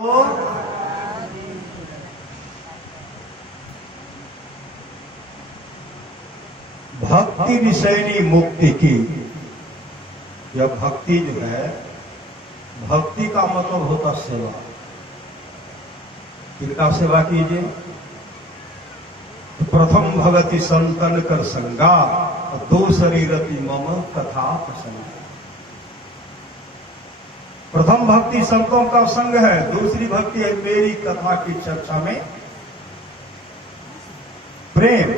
तो भक्ति विषयनी मुक्ति की, यह भक्ति जो है, भक्ति का मतलब होता सेवा। किनका सेवा कीजिए? प्रथम भगति संतन कर संगा, दूसरी रति मम कथा प्रसंग। प्रथम भक्ति संतों का संग है, दूसरी भक्ति है मेरी कथा की चर्चा में प्रेम।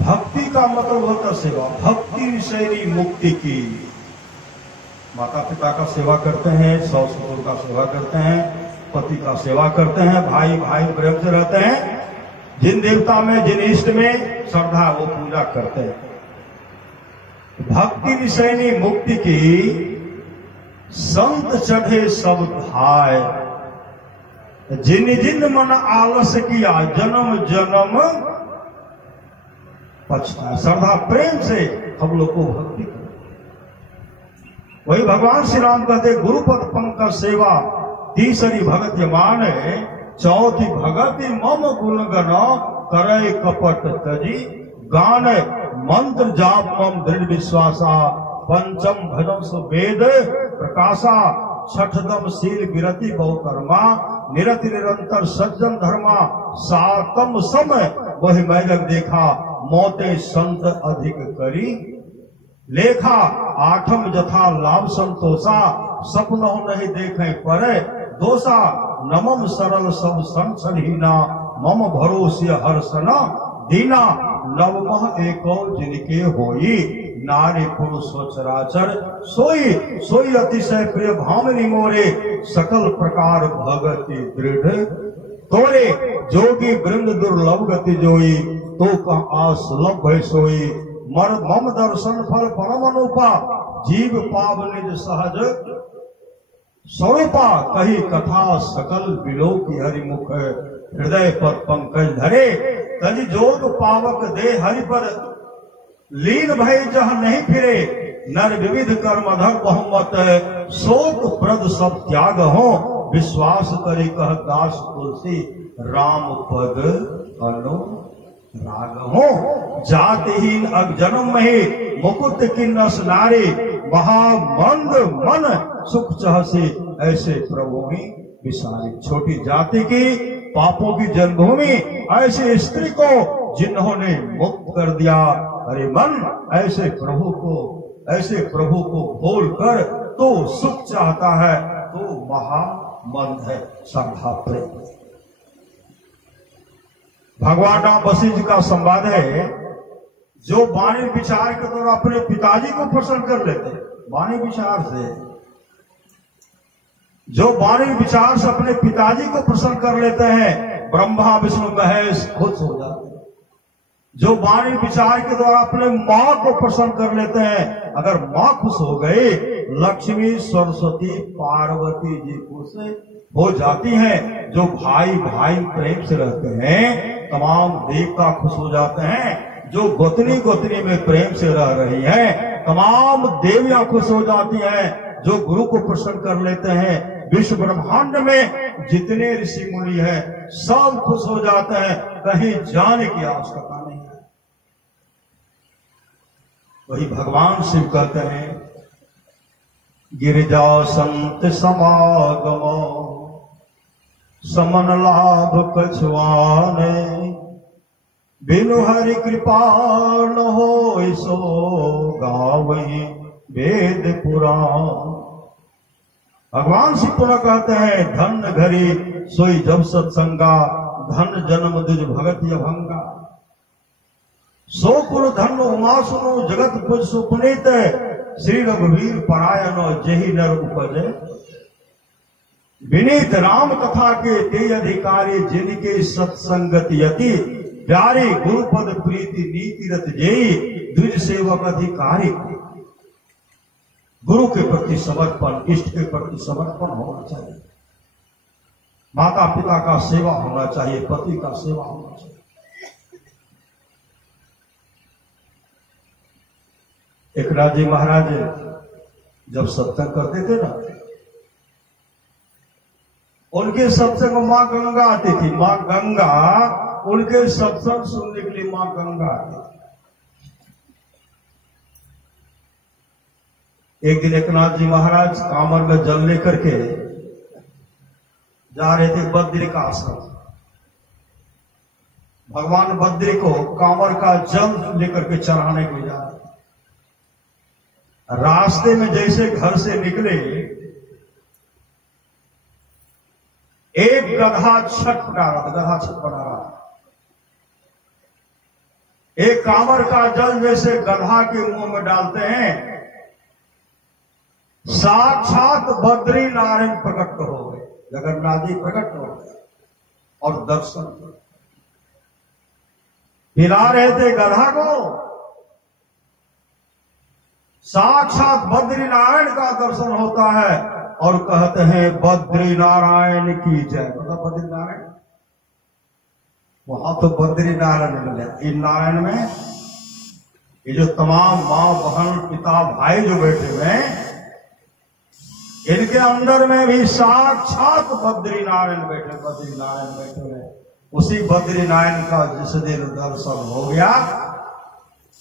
भक्ति का मतलब होता सेवा। भक्ति विषयनी मुक्ति की, माता पिता का सेवा करते हैं, सास ससुर का सेवा करते हैं, पति का सेवा करते हैं, भाई भाई प्रेम से रहते हैं, जिन देवता में जिन इष्ट में श्रद्धा वो पूजा करते हैं। भक्ति विषयनी मुक्ति की संत चढ़े सब धाय, जिन जिन मन आलस किया जन्म जन्म पछताए। श्रद्धा प्रेम से हम लोग को भक्ति करें। वही भगवान श्री राम कहते गुरुपद पंकज सेवा, तीसरी भगत माने, चौथी भगति मम गुण गण, करे कपट तजी गान, मंत्र जाप मम दृढ़ विश्वासा, पंचम भजन सो वेद प्रकाशा, छठदम शील विरति बहुकर्मा, निरति निरंतर सज्जन धर्मा, सातम समय वही मैं जब देखा, मोते संत अधिक करी लेखा, आठम जथा लाभ संतोषा, सपनों नहीं देखे परे दोषा, नमम सरल सब संसहीना, मम भरोसे हर्षना दीना, नवमः एको जिनके होई, नारी पुरुष चराचर सोई, सोई अतिशय प्रिय भामिनी मोरे, सकल प्रकार भगति दृढ़ तोरे, जोगी वृंद दुर्लभ गति जोई, तो का आस लभ है सोई, मर मम दर्शन फल परम अनुपा, जीव पाव निज सहज स्वरूपा, कही कथा सकल बिलो की हरिमुख, हृदय पर पंकज धरे, तज जोग पावक दे हरिपद, लीन भय जह नहीं फिरे, नर विविध कर्मधर बहुमत, शोक प्रद सब त्याग हो, विश्वास करी कह दास तुलसी, राम पद अनुराग हो, जातिहीन अजन्म में मुकुट किन्नस नारी, महामंद मन सुख चहसी, ऐसे प्रभु में विसारी। छोटी जाति की पापों की जन्मभूमि ऐसे स्त्री को जिन्होंने मुक्त कर दिया, अरे मन ऐसे प्रभु को भूल कर तो सुख चाहता है, तो महामंद है श्रद्धा प्रेम। भगवान राम वशिष्ठ का संवाद है, जो वाणी विचार के द्वारा अपने पिताजी को प्रसन्न कर लेते हैं, वाणी विचार से, जो वाणी विचार से अपने पिताजी को प्रसन्न कर लेते हैं, ब्रह्मा विष्णु महेश खुश हो जाते हैं। जो वाणी विचार के द्वारा अपने माँ को प्रसन्न कर लेते हैं, अगर माँ खुश हो गई, लक्ष्मी सरस्वती पार्वती जी खुश हो जाती हैं। जो भाई भाई प्रेम से रहते हैं, तमाम देवता खुश हो जाते हैं। जो गोतनी गोतनी में प्रेम से रह रही हैं, तमाम देवियां खुश हो जाती हैं। जो गुरु को प्रसन्न कर लेते हैं, विश्व ब्रह्मांड में जितने ऋषि मुनि हैं सब खुश हो जाते हैं, कहीं जाने की आवश्यकता नहीं है। वही भगवान शिव कहते हैं, गिरिजा संत समागम, समन लाभ कछुआने, बिनु हरि कृपा न हो सो गावहि वेद पुराण। भगवान शिव पुनः कहते हैं, धन घरी सोई जब सत्संगा, धन जन्म दुज भगत अभंगा, सो कुल धन उमा सुनो, जगत पुज सुपुनीत, श्री रघुवीर परायण जेहि नर उपजे, विनीत राम कथा के ते अधिकारी, जिनके सत्संगति यति प्यारी, गुरुपद प्रीति नीति रत जेई, द्विज सेवक अधिकारी। गुरु के प्रति समर्पण, इष्ट के प्रति समर्पण होना चाहिए, माता पिता का सेवा होना चाहिए, पति का सेवा होना चाहिए। एक राजे महाराज जब सत्संग करते थे ना, उनके सत्संग में मां गंगा आती थी। मां गंगा उनके सत्संग सुनने के लिए मां गंगा आती थी। एक दिन एकनाथ जी महाराज कांवर में जल लेकर के जा रहे थे बद्री का आश्रम। भगवान बद्री को कांवर का जल लेकर के चढ़ाने को जा रहे। रास्ते में जैसे घर से निकले, एक गधा छटपटा रहा था। गधा छटपटा रहा था। एक कांवर का जल जैसे गधा के मुंह में डालते हैं, साक्षात बद्री नारायण प्रकट हो गए। जगन्नाथ जी प्रकट हो गए और दर्शन पिला रहे थे गधा को। साक्षात बद्री नारायण का दर्शन होता है और कहते हैं बद्री नारायण की जय। मतलब बद्री नारायण, वहां तो बद्री नारायण मिले। इन नारायण में ये जो तमाम मां बहन पिता भाई जो बैठे हुए हैं, इनके अंदर में भी साक्षात बद्री नारायण बैठे। बद्री नारायण बैठे हुए, उसी बद्री नारायण का जिस दिन दर्शन हो गया,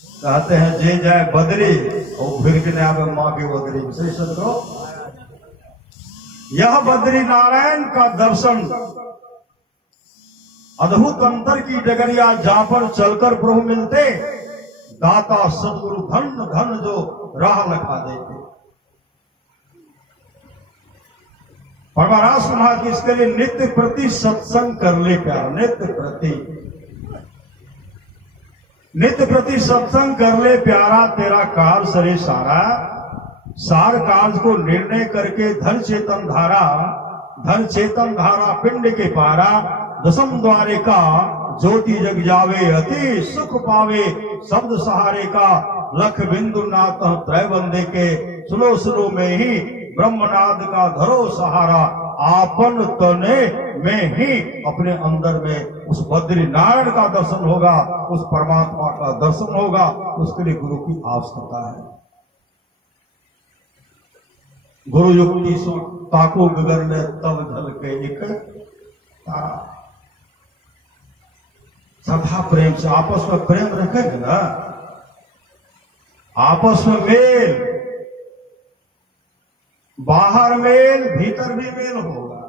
कहते हैं जय जय बद्री, और फिर के आवे मां के बद्री से सदो। यह बद्री नारायण का दर्शन अद्भुत अंतर की डगरिया, जहां पर चलकर प्रभु मिलते, दाता सदगुरु धन धन जो राह लखा देते। परमारास महाराज की इसके लिए नित्य प्रति सत्संग कर ले प्यार। नित्य प्रति सत्संग कर ले प्यारा, तेरा कार सरे सारा। सार कार्य को निर्णय करके धन चेतन धारा पिंड के पारा। दसम द्वारे का ज्योति जग जावे, अति सुख पावे शब्द सहारे का। लख बिंदु नाथ त्रय बंदे के, सुनो में ही ब्रह्मनाद का धरो सहारा। आपन तने में ही अपने अंदर में उस बद्री नारायण का दर्शन होगा, उस परमात्मा का दर्शन होगा। उसके लिए गुरु की आवश्यकता है। गुरु युक्ति सो ताको गगन में तब ढल के एक तारा। श्रद्धा प्रेम से आपस में प्रेम रखेंगे ना, आपस में मेल, बाहर मेल भीतर भी मेल होगा।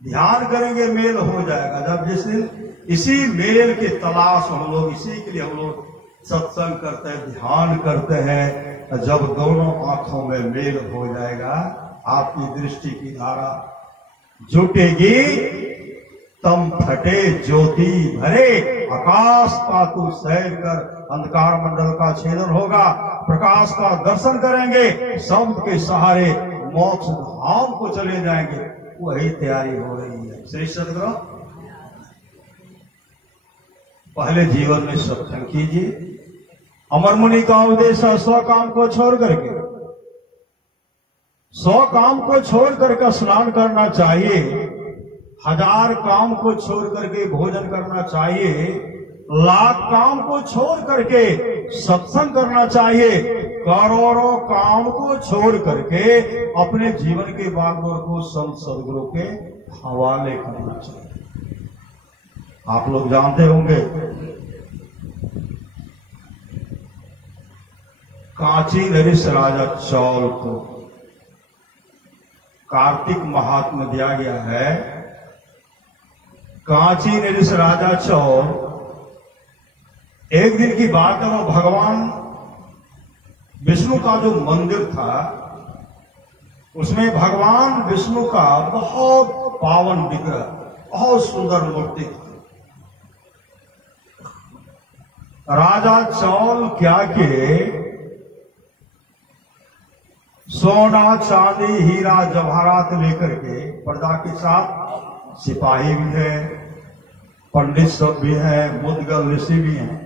ध्यान करेंगे मेल हो जाएगा। जब जिस दिन इसी मेल की तलाश हम लोग, इसी के लिए हम लोग सत्संग करते हैं, ध्यान करते हैं। जब दोनों आंखों में मेल हो जाएगा, आपकी दृष्टि की धारा जुटेगी, तम फटे ज्योति भरे। आकाश का तू सैर कर, अंधकार मंडल का छेदन होगा। प्रकाश का दर्शन करेंगे, शब्द के सहारे मोक्ष धाम को चले जाएंगे। वही तैयारी हो रही है। श्री सदगुरु, पहले जीवन में सत्संग कीजिए। अमर मुनि का उपदेश है, 100 काम को छोड़ करके, 100 काम को छोड़ करके स्नान करना चाहिए। 1000 काम को छोड़ करके भोजन करना चाहिए। 1,00,000 काम को छोड़ करके सत्संग करना चाहिए। करोड़ों काम को छोड़ करके अपने जीवन के बागडोर को संत सदगुरु के हवाले करना चाहिए। आप लोग जानते होंगे, कांची नरेश राजा चौल को कार्तिक महात्म्य दिया गया है। कांची नरेश राजा चौल, एक दिन की बात है, वो भगवान विष्णु का जो मंदिर था, उसमें भगवान विष्णु का बहुत पावन विग्रह, बहुत सुंदर मूर्ति थी। राजा चौल क्या के सोना चांदी हीरा जवाहरात लेकर के प्रजा के साथ सिपाही भी है, पंडित सब भी है, मुदगल ऋषि भी हैं,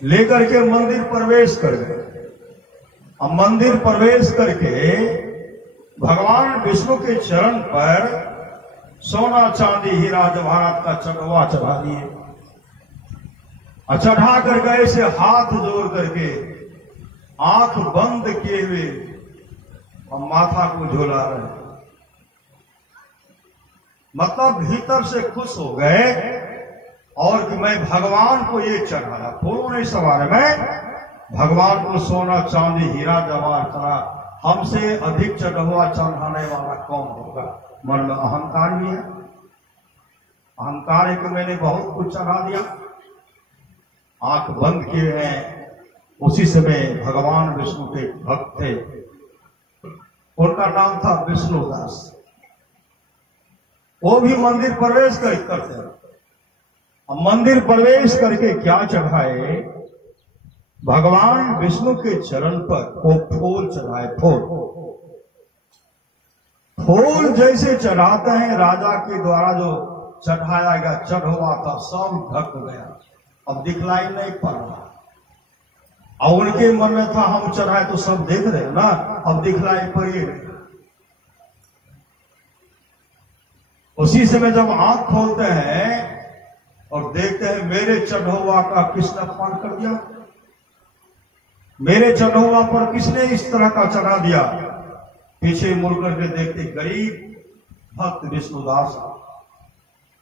लेकर के मंदिर प्रवेश कर गए। अब मंदिर प्रवेश करके भगवान विष्णु के चरण पर सोना चांदी हीरा जवाहरात का चढ़वा चढ़ा दिए। चढ़ा कर गए से हाथ जोड़ करके आंख बंद किए हुए और माथा को झुला रहे हैं। मतलब भीतर से खुश हो गए और कि मैं भगवान को ये चढ़ाया। फूलों नहीं सवार मैं भगवान को सोना चांदी हीरा जवाहर चढ़ा, हमसे अधिक चढ़ुआ चढ़ाने वाला कौन होगा। मन में अहंकार भी है, अहंकार है कि मैंने बहुत कुछ चढ़ा दिया। आंख बंद किए हैं। उसी समय भगवान विष्णु के भक्त थे, उनका नाम था विष्णुदास। वो भी मंदिर प्रवेश करते हैं। मंदिर प्रवेश करके क्या चढ़ाए, भगवान विष्णु के चरण पर वो फूल चढ़ाए। फूल जैसे चढ़ाते हैं, राजा के द्वारा जो चढ़ाया गया चढ़वा था सब ढक गया, अब दिखलाई नहीं पड़ रहा। और उनके मन में था हम चढ़ाए तो सब देख रहे हैं ना, अब दिखलाई पड़ी नहीं। उसी समय जब आंख खोलते हैं और देखते हैं मेरे चढ़ौवा का किसने अपमान कर दिया, मेरे चढ़ौवा पर किसने इस तरह का चढ़ा दिया। पीछे मुड़ करके देखते गरीब भक्त विष्णुदास।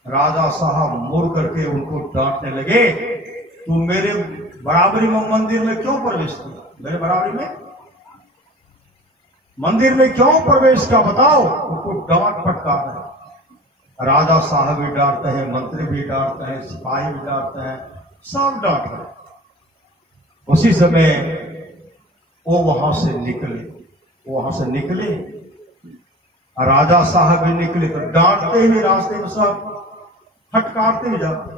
राजा साहब मुड़ करके उनको डांटने लगे, तुम मेरे बराबरी में मंदिर में क्यों प्रवेश किया, मेरे बराबरी में मंदिर में क्यों प्रवेश का बताओ। उनको डांट फटकार है। राजा साहब भी डांटते हैं, मंत्री भी डांटते हैं, सिपाही भी डांटते हैं, सब डांट रहे। उसी समय वो वहां से निकले, राजा साहब भी निकले तो डांटते हुए रास्ते में सब फटकारते हुए जाते।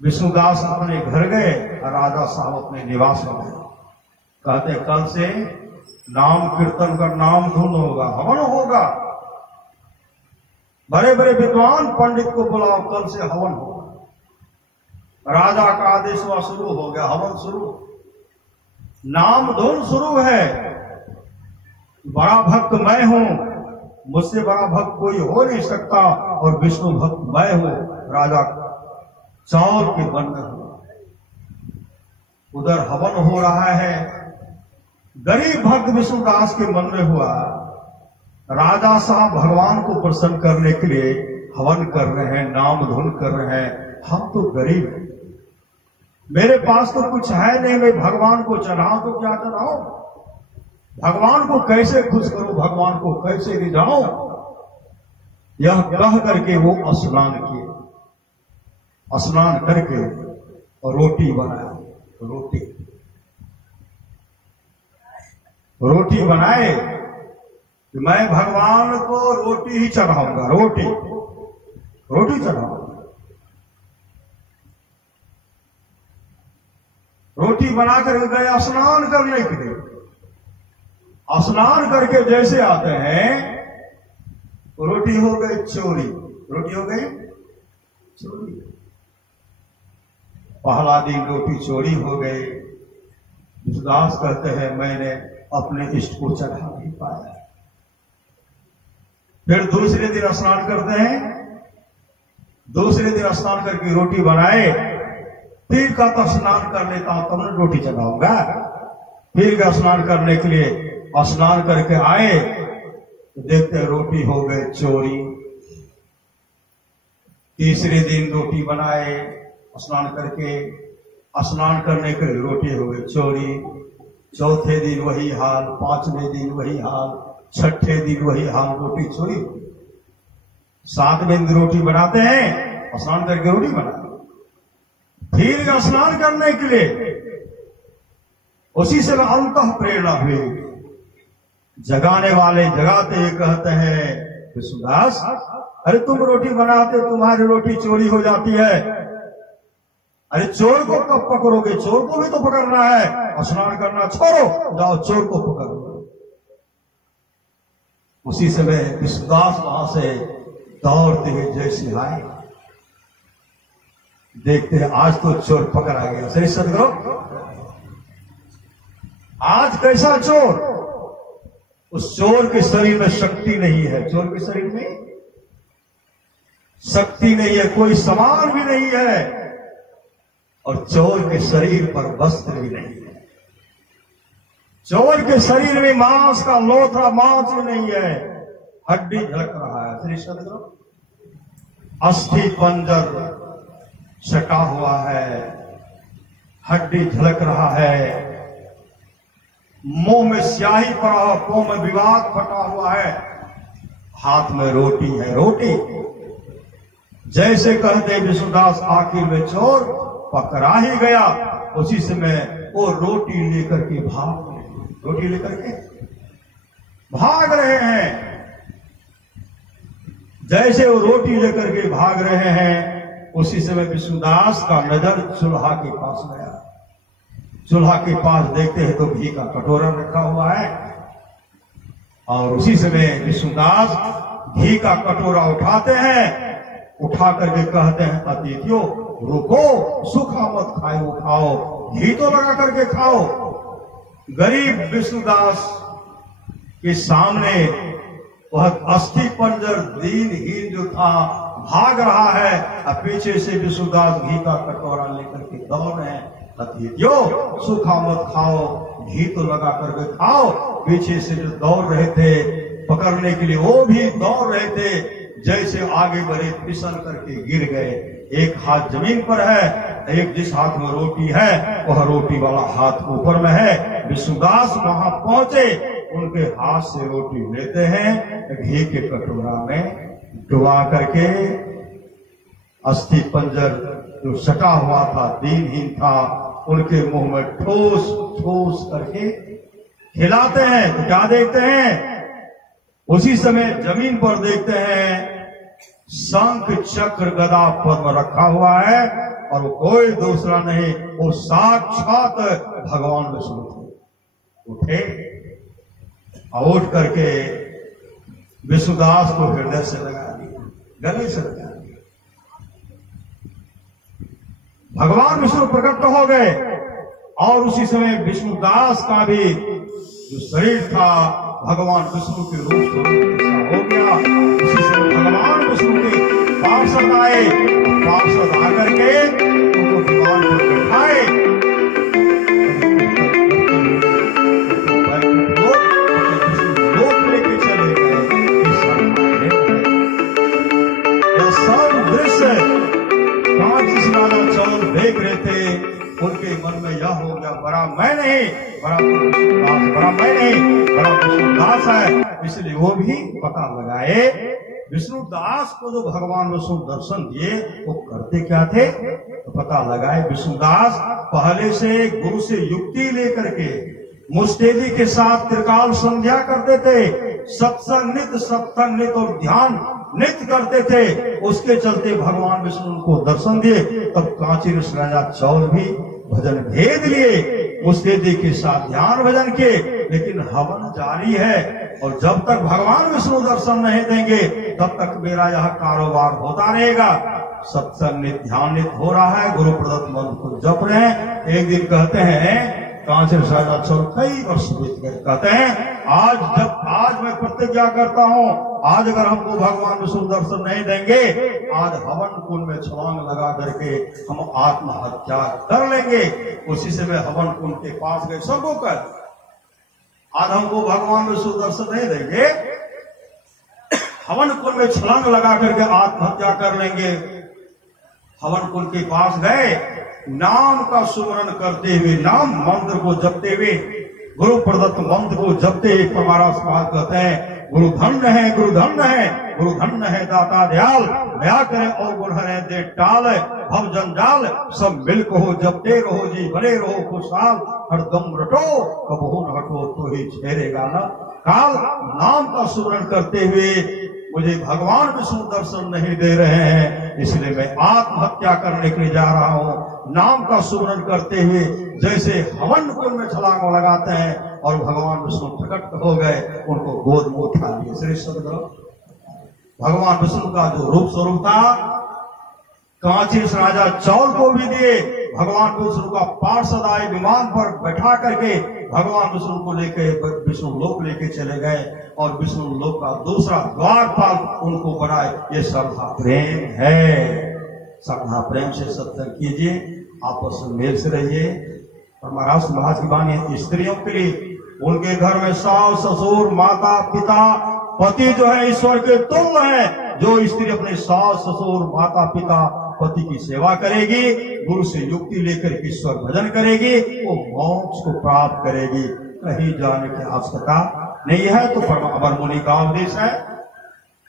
विष्णुदास अपने घर गए और राजा साहब अपने निवास में गए। कहते कल से नाम कीर्तन का नाम धुन होगा, हवन होगा, बड़े बड़े विद्वान पंडित को बुलाओ, कल से हवन होगा। राजा का आदेश हुआ, शुरू हो गया हवन शुरू, नाम धुन शुरू है। बड़ा भक्त मैं हूं, मुझसे बड़ा भक्त कोई हो नहीं सकता, और विष्णु भक्त मैं हूं। राजा चौर के वन में हुआ, उधर हवन हो रहा है। गरीब भक्त विष्णुदास के मन में हुआ, राजा साहब भगवान को प्रसन्न करने के लिए हवन कर रहे हैं, नाम धुन कर रहे हैं, हम तो गरीब हैं, मेरे पास तो कुछ है नहीं, मैं भगवान को चढ़ाऊं तो क्या चढ़ाऊं, भगवान को कैसे खुश करूं, भगवान को कैसे रिझाऊं। यह कह करके वो स्नान किए, स्नान करके और रोटी बनाया। रोटी बनाए कि मैं भगवान को रोटी ही चढ़ाऊंगा, रोटी चढ़ाऊंगा। रोटी बनाकर गए स्नान करने के लिए। स्नान करके जैसे आते हैं रोटी हो गई चोरी, पहला दिन रोटी चोरी हो गई। विष्णुदास कहते हैं मैंने अपने इष्ट को चढ़ा नहीं पाया। फिर दूसरे दिन स्नान करते हैं, दूसरे दिन स्नान करके रोटी बनाए, फिर का तो स्नान कर लेता हूं तब न रोटी चढ़ाऊंगा। फिर का स्नान करने के लिए स्नान करके आए तो देखते हैं रोटी हो गए चोरी। तीसरे दिन रोटी बनाए स्नान करके, स्नान करने के लिए रोटी हो गई चोरी। चौथे दिन वही हाल, पांचवें दिन वही हाल, छठे दिन वही हाल, रोटी चोरी। सातवें दिन रोटी बनाते हैं, स्नान करके रोटी बनाते, फिर स्नान करने के लिए। उसी से अंतः प्रेरणा हुई, जगाने वाले जगाते ही कहते हैं विष्णुदास अरे तुम रोटी बनाते, तुम्हारी रोटी चोरी हो जाती है, अरे चोर को कब पकड़ोगे, चोर को भी तो पकड़ना है, स्नान करना छोड़ो, जाओ चोर को पकड़ो। उसी समय विष्णुदास वहां से दौड़ते हुए जैसे आए, देखते हैं आज तो चोर पकड़ा गया। सही सदगुरु, आज कैसा चोर, उस चोर के शरीर में शक्ति नहीं है, चोर के शरीर में शक्ति नहीं है, कोई सामान भी नहीं है, और चोर के शरीर पर वस्त्र भी नहीं है। चोर के शरीर में मांस का लोथड़ा मांस भी नहीं है, हड्डी झलक रहा है। श्री सदगुरु, अस्थि पंजर सटा हुआ है, हड्डी झलक रहा है, मुंह में स्याही पड़ा हुआ, मुंह में विवाद फटा हुआ है, हाथ में रोटी है। रोटी जैसे कहते विष्णुदास आखिर में चोर पकड़ा ही गया, उसी समय वो रोटी लेकर के रोटी लेकर के भाग रहे हैं। जैसे वो रोटी लेकर के भाग रहे हैं, उसी समय विष्णुदास का नजर चूल्हा के पास गया। चूल्हा के पास देखते हैं तो घी का कटोरा रखा हुआ है, और उसी समय विष्णुदास घी का कटोरा उठाते हैं, उठा करके कहते हैं अतिथियों रुको, सूखा मत खाओ, खाओ, घी तो लगा करके खाओ। गरीब विष्णुदास के सामने वह अस्थि पंजर दीनहीन जो था भाग रहा है, और पीछे से विष्णुदास घी का कटोरा लेकर के दौड़ रहे हैं। अतिथियों सूखा मत खाओ, घी तो लगा करके खाओ। पीछे से जो दौड़ रहे थे पकड़ने के लिए, वो भी दौड़ रहे थे, जैसे आगे बढ़े फिसल करके गिर गए। एक हाथ जमीन पर है, एक जिस हाथ में रोटी है वह रोटी वाला हाथ ऊपर में है। विष्णुदास वहां पहुंचे, उनके हाथ से रोटी लेते हैं, घी के कटोरा में डुबा करके अस्थि पंजर जो सटा हुआ था, दीनहीन था, उनके मुंह में ठोस ठोस करके खिलाते हैं। तो क्या देखते हैं? उसी समय जमीन पर देखते हैं शंख चक्र गदा पद्म रखा हुआ है, और वो कोई दूसरा नहीं, वो साक्षात भगवान विष्णु थे। उठे और उठ करके विष्णुदास को हृदय से लगा दिया, गले से लगा दिया। भगवान विष्णु प्रकट हो गए, और उसी समय विष्णुदास का भी जो शरीर था भगवान विष्णु के रूप स्वरूप हो गया। उसी समय भगवान विष्णु के पार्षद आए, पार्षद आकर के उनको विमान पर बैठाए, लोक लेके चले गए। यह सब दृश्य कांच राजा चौल देख रहे थे। उनके मन में यह हो गया, बड़ा मैं नहीं, बड़ा विष्णुदास, बड़ा मैं नहीं, बड़ा विष्णुदास है। इसलिए वो भी पता लगाए विष्णुदास को जो भगवान विष्णु दर्शन दिए वो करते क्या थे, तो पता लगाए। विष्णुदास पहले से गुरु से युक्ति लेकर के मुस्तैदी के साथ त्रिकाल संध्या करते थे, सत्संग नित्य और ध्यान नित्य करते थे। उसके चलते भगवान विष्णु को दर्शन दिए। तब कांची राजा चौल भी भजन भेद लिए, मुस्तैदी के साथ ध्यान भजन के, लेकिन हवन जारी है। और जब तक भगवान विष्णु दर्शन नहीं देंगे तब तक मेरा यह कारोबार होता रहेगा। सत्संग नित्य ध्यान नित्य हो रहा है, गुरु प्रदत्त मंत्र को जप रहे हैं। एक दिन कहते हैं कांच राजा चौल कई वर्ष बीत गए, कहते हैं आज मैं प्रतिज्ञा करता हूँ, आज अगर हमको भगवान विष्णु दर्शन नहीं देंगे, आज हवन कुंड में छलांग लगा करके हम आत्महत्या कर लेंगे। उसी से मैं हवन कुंड के पास गए, सबको कर आज हमको भगवान विष्णु दर्शन नहीं देंगे, हवन कुंड में छलांग लगा करके आत्महत्या कर लेंगे। हवन कुंड के पास गए, नाम का सुमरण करते हुए, नाम मंत्र को जपते हुए, गुरु प्रदत्त मंत्र को जपते हुए परमारास कहते हैं गुरु धन्य है, गुरु धन्य है, गुरु धन्य है दाता दयाल, दया करे और गुण हरे दे टाल, भव जंजाल सब मिल कहो, जपते रहो जी बने रहो खुशहाल, हरदम रटो कबहू न हटो तो ही छेरेगा न काल। नाम का सुमरण करते हुए मुझे भगवान विष्णु दर्शन नहीं दे रहे हैं, इसलिए मैं आत्महत्या करने के लिए जा रहा हूँ। नाम का सुमरण करते हुए जैसे हवन कुंड में छलांग लगाते हैं, और भगवान विष्णु प्रकट हो गए, उनको गोद में उठा लिए। श्री सदगुरु भगवान विष्णु का जो रूप स्वरूप था कांची राजा चौल को भी दिए। भगवान विष्णु का पार्षद आए, विमान पर बैठा करके भगवान विष्णु को लेके विष्णु लोक लेके चले गए, और विष्णु लोक का दूसरा द्वारपाल उनको बनाए। ये श्रद्धा प्रेम है। श्रद्धा प्रेम से सत्संग कीजिए, आपस में मेल से रहिए। और महाराज महाराज की वाणी है स्त्रियों के लिए, उनके घर में सास ससुर माता पिता पति जो है ईश्वर के तुल्य है। जो स्त्री अपने सास ससुर माता पिता पति की सेवा करेगी, गुरु से युक्ति लेकर ईश्वर भजन करेगी, वो मोक्ष को प्राप्त करेगी, कहीं जाने की आवश्यकता नहीं है। तो अमर मुनि का उपदेश है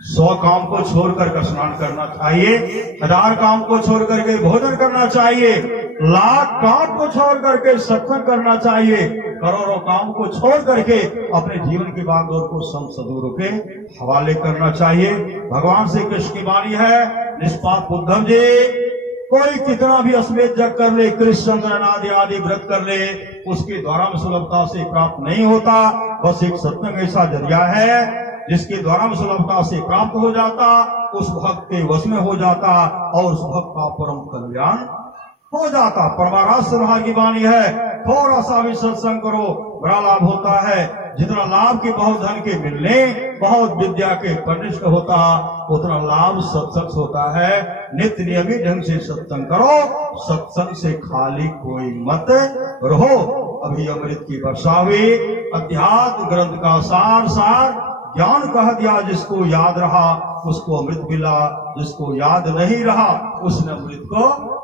100 काम को छोड़कर स्नान करना चाहिए, 1000 काम को छोड़ करके भोजन करना चाहिए, लाख काम को छोड़ करके सत्संग करना चाहिए, करोड़ों काम को छोड़ करके अपने जीवन की बागडोर को संत सदगुरु के हवाले करना चाहिए। भगवान श्री कृष्ण की वाणी है, निष्पाप उद्धव जी, कोई कितना भी अश्वेत जग कर ले, कृष्ण आदि आदि व्रत कर ले, उसके द्वारा सुलभता से प्राप्त नहीं होता। बस एक सत्संग ऐसा जरिया है जिसके द्वारा सुलभता से प्राप्त हो जाता, उस भक्त के वश में हो जाता और उस भक्त का परम कल्याण हो जाता। परमाराज सभा की वाणी है, थोड़ा सा भी सत्संग करो बड़ा लाभ होता है। जितना लाभ के बहुत धन के मिलने, बहुत विद्या के कनिष्ठ होता, उतना लाभ सत्संग होता है। नित्य नियमित ढंग से सत्संग करो, सत्संग से खाली कोई मत रहो। अभी अमृत की वर्षा हुई, अध्यात्म ग्रंथ का सार ज्ञान कह दिया, जिसको याद रहा उसको अमृत मिला, जिसको याद नहीं रहा उसने अमृत को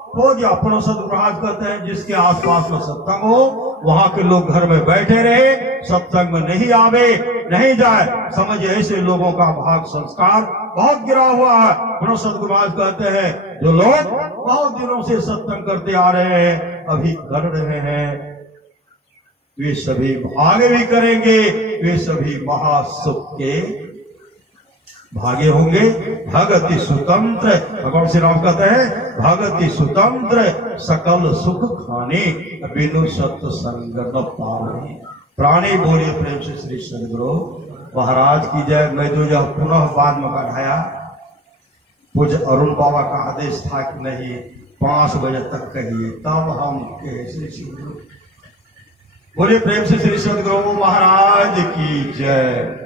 खो दिया। प्रणसद महाराज कहते हैं जिसके आसपास में सत्संग हो वहां के लोग घर में बैठे रहे, सत्संग में नहीं आवे नहीं जाए, समझिए ऐसे लोगों का भाग संस्कार बहुत गिरा हुआ है। प्रणसद महाराज कहते हैं जो लोग बहुत दिनों से सत्संग करते आ रहे हैं, अभी कर रहे हैं, वे सभी आगे भी करेंगे, वे सभी महासुख के भागे होंगे। भगति स्वतंत्र, भगवान श्री राम कहते हैं भगति स्वतंत्र सकल सुख खाने, बिनु सत्संग न पावे। प्राणी बोलिए प्रेम से श्री सदगुरु महाराज की जय। मैं जो यह पुनः बाद में बढ़ाया, पूज्य अरुण बाबा का आदेश था कि नहीं 5 बजे तक कहिए, तब हम कैसे शुरू। बोलिए प्रेम से श्री सदगुरु महाराज की जय।